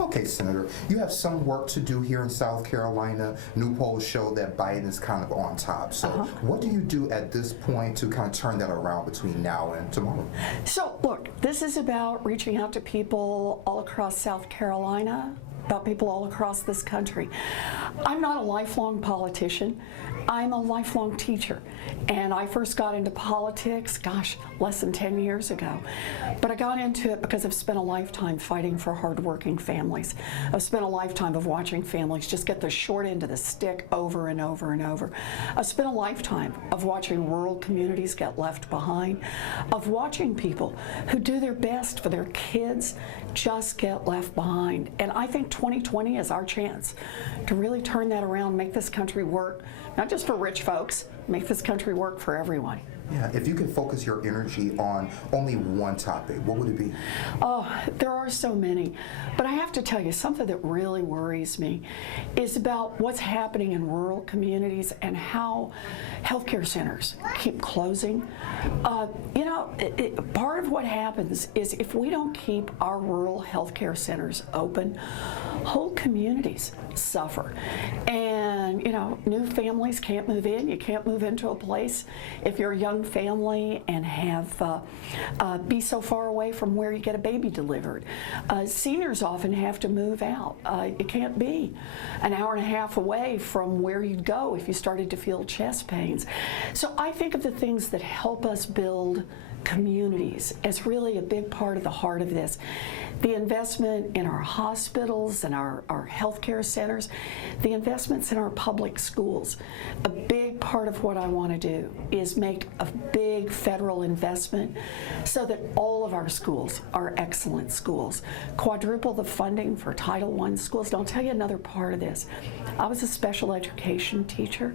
Okay, Senator, you have some work to do here in South Carolina. New polls show that Biden is kind of on top. So what do you do at this point to kind of turn that around between now and tomorrow? So look, this is about reaching out to people all across South Carolina, about people all across this country. I'm not a lifelong politician. I'm a lifelong teacher, and I first got into politics, gosh, less than 10 years ago. But I got into it because I've spent a lifetime fighting for hardworking families. I've spent a lifetime of watching families just get the short end of the stick over and over and over. I've spent a lifetime of watching rural communities get left behind, of watching people who do their best for their kids just get left behind. And I think 2020 is our chance to really turn that around, make this country work, not just for rich folks, make this country work for everyone. Yeah, if you could focus your energy on only one topic, what would it be? Oh, there are so many. But I have to tell you, something that really worries me is about what's happening in rural communities and how healthcare centers keep closing. Part of what happens is if we don't keep our rural healthcare centers open, whole communities suffer. And, new families can't move in. You can't move into a place if you're a young family and have be so far away from where you get a baby delivered. Seniors often have to move out. You can't be an hour and a half away from where you'd go if you started to feel chest pains. So I think of the things that help us build communities as really a big part of the heart of this. The investment in our hospitals and our healthcare centers, the investments in our public schools. A big part of what I want to do is make a big federal investment so that all of our schools are excellent schools. Quadruple the funding for Title I schools. And I'll tell you another part of this. I was a special education teacher,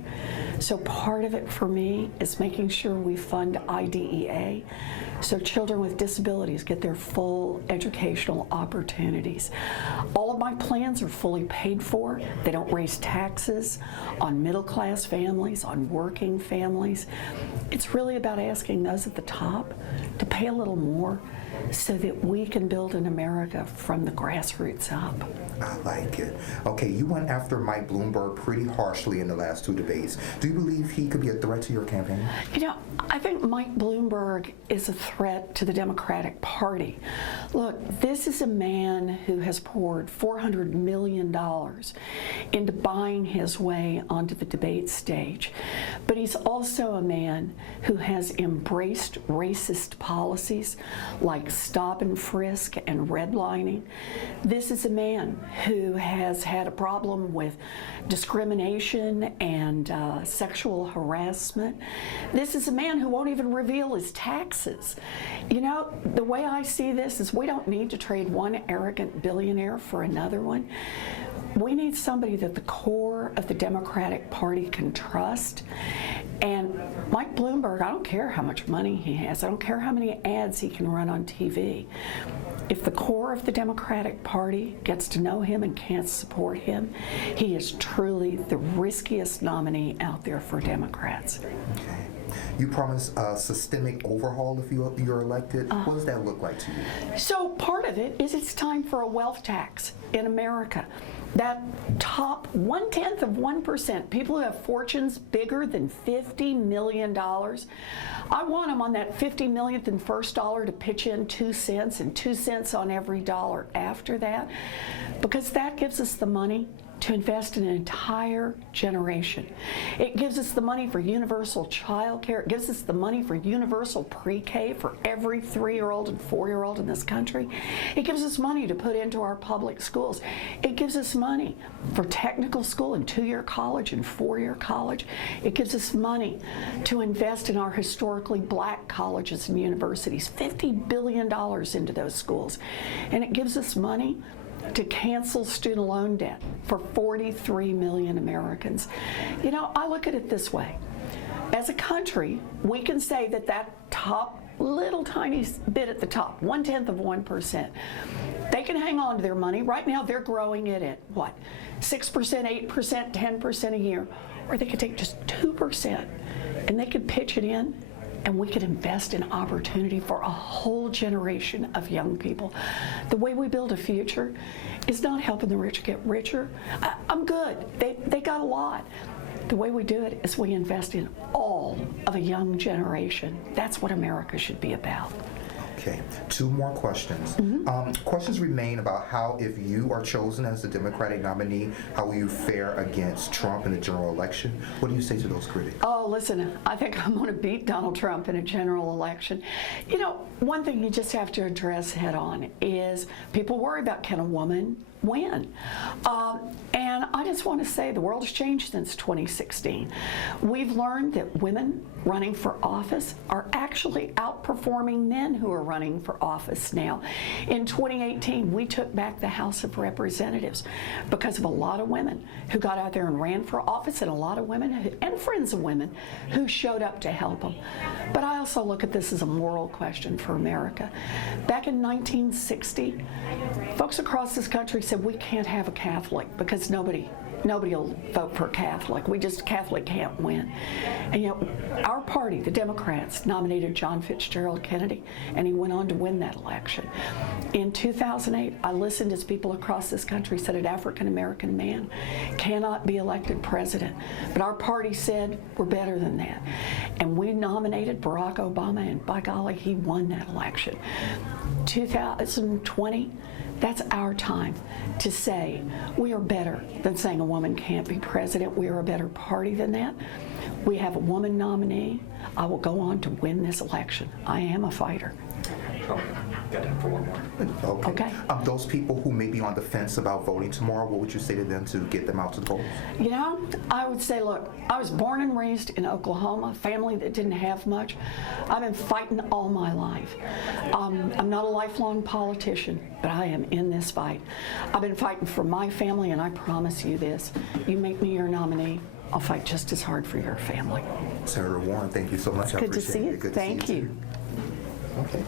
so part of it for me is making sure we fund IDEA so children with disabilities get their full educational opportunities. All of my plans are fully paid for. They don't raise taxes on middle-class families, on working families. It's really about asking those at the top to pay a little more so that we can build an America from the grassroots up. I like it. Okay, you went after Mike Bloomberg pretty harshly in the last two debates. Do you believe he could be a threat to your campaign? I think Mike Bloomberg is a threat to the Democratic Party. Look, this is a man who has poured $400 million into buying his way onto the debate stage. But he's also a man who has embraced racist policies like stop and frisk and redlining. This is a man who has had a problem with discrimination and sexual harassment. This is a man who won't even reveal his taxes. The way I see this is we don't need to trade one arrogant billionaire for another one. We need somebody that the core of the Democratic Party can trust. And Mike Bloomberg, I don't care how much money he has. I don't care how many ads he can run on TV. If the core of the Democratic Party gets to know him and can't support him, he is truly the riskiest nominee out there for Democrats. Okay. You promised a systemic overhaul if you're elected. What does that look like to you? So part of it is it's time for a wealth tax in America. That top 1/10 of 1%, people who have fortunes bigger than $50 million, I want them on that 50 millionth and first dollar to pitch in 2 cents and 2 cents on every dollar after that, because that gives us the money to invest in an entire generation. It gives us the money for universal child care. It gives us the money for universal pre-K for every 3-year-old and 4-year-old in this country. It gives us money to put into our public schools. It gives us money for technical school and 2-year college and 4-year college. It gives us money to invest in our historically black colleges and universities, $50 billion into those schools. And it gives us money to cancel student loan debt for 43 million Americans. I look at it this way. As a country, we can say that top little tiny bit at the top, 1/10 of 1%, they can hang on to their money. Right now, they're growing it at, 6%, 8%, 10% a year. Or they could take just 2%, and they could pitch it in and we could invest in opportunity for a whole generation of young people. The way we build a future is not helping the rich get richer. I'm good. They got a lot. The way we do it is we invest in all of a young generation. That's what America should be about. Okay, 2 more questions. Questions remain about how, if you are chosen as the Democratic nominee, how will you fare against Trump in the general election? What do you say to those critics? Oh, listen, I think I'm going to beat Donald Trump in a general election. You know, one thing you just have to address head on is people worry about, can a woman win? And I just want to say the world has changed since 2016. We've learned that women running for office are actually outperforming men who are running for office now. In 2018, we took back the House of Representatives because of a lot of women who got out there and ran for office, and a lot of women and friends of women who showed up to help them. But I also look at this as a moral question for America. Back in 1960, folks across this country said we can't have a Catholic because nobody will vote for a Catholic. Catholic can't win. And you know, our party, the Democrats, nominated John Fitzgerald Kennedy, and he went on to win that election. In 2008, I listened as people across this country said an African-American man cannot be elected president. But our party said we're better than that. And we nominated Barack Obama, and by golly, he won that election. 2020, that's our time to say we are better than saying a woman can't be president. We are a better party than that. We have a woman nominee. I will go on to win this election. I am a fighter. Oh, got time for one more. Okay. Those people who may be on the fence about voting tomorrow, what would you say to them to get them out to the polls? You know, I would say, look, I was born and raised in Oklahoma, a family that didn't have much. I've been fighting all my life. I'm not a lifelong politician, but I am in this fight. I've been fighting for my family, and I promise you this, you make me your nominee, I'll fight just as hard for your family. Senator Warren, thank you so much. Good to see you. Good Thank to see you. Okay.